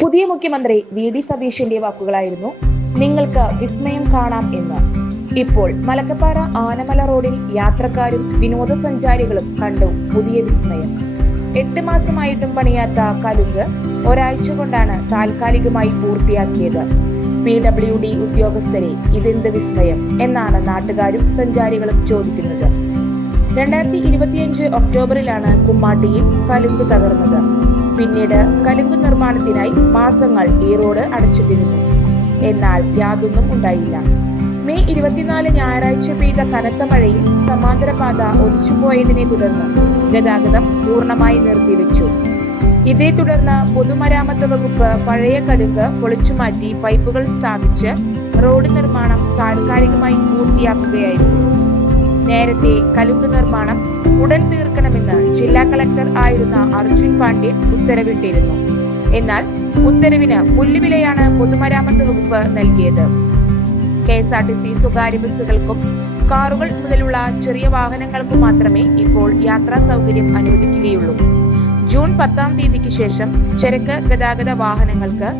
പുതിയ മുഖ്യമന്ത്രി വി.ഡി. സതീശന്റെ വാക്കുകളായിരുന്നു നിങ്ങൾക്ക് വിസ്മയം കാണാം എന്ന്. ഇപ്പോൾ മലക്കപ്പാറ ആനമല റോഡിൽ യാത്രക്കാരും വിനോദസഞ്ചാരികളും കണ്ടു പുതിയ വിസ്മയം. 8 മാസമായിട്ടും പണിയാത്ത കലുങ്ക് ഒരാഴ്ച കൊണ്ടാണ് താൽക്കാലികമായി പൂർത്തിയാക്കിയത്. PWD ഉദ്യോഗസ്ഥരെ ഇതെന്ത് വിസ്മയം എന്നാണ് നാട്ടുകാരും സഞ്ചാരികളും ചോദിക്കുന്നത്. 2025 ഒക്ടോബറിലാണ് കുമ്മാട്ടിയിൽ കലുങ്ക് തകർന്നത്. പിന്നീട് കലുങ്ക് നിർമ്മാണത്തിനായി മാസങ്ങൾ ഈ റോഡ് അടച്ചിട്ടിരുന്നു. എന്നാൽ യാതൊന്നും ഉണ്ടായില്ല. മെയ് 24 ഞായറാഴ്ച പെയ്ത കനത്ത മഴയിൽ സമാന്തരപാത ഒലിച്ചുപോയതിനെ തുടർന്ന് ഗതാഗതം പൂർണ്ണമായി നിർത്തിവെച്ചു. ഇതേ തുടർന്ന് പൊതുമരാമത്ത് വകുപ്പ് പഴയ കലുങ്ക് പൊളിച്ചുമാറ്റി പൈപ്പുകൾ സ്ഥാപിച്ച് റോഡ് നിർമ്മാണം താൽക്കാലികമായി പൂർത്തിയാക്കുകയായിരുന്നു. നേരത്തെ കലുങ്ക് നിർമ്മാണം ഉടൻ തീർക്കണമെന്ന് ജില്ലാ കളക്ടർ ആയിരുന്ന അർജുൻ പാണ്ഡ്യൻ ഉത്തരവിട്ടിരുന്നു. എന്നാൽ ഉത്തരവിന് പുല്ലുവിലയാണ് പൊതുമരാമത്ത് വകുപ്പ് നൽകിയത്. KSRTC സ്വകാര്യ ബസ്സുകൾക്കും കാറുകൾ മുതലുള്ള ചെറിയ വാഹനങ്ങൾക്കും മാത്രമേ ഇപ്പോൾ യാത്രാ സൗകര്യം അനുവദിക്കുകയുള്ളൂ. ജൂൺ 10-ാം തീയതിക്ക് ശേഷം ചരക്ക് ഗതാഗത വാഹനങ്ങൾക്ക്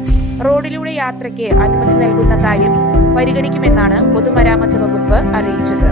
റോഡിലൂടെ യാത്രയ്ക്ക് അനുമതി നൽകുന്ന കാര്യം പരിഗണിക്കുമെന്നാണ് പൊതുമരാമത്ത് വകുപ്പ് അറിയിച്ചത്.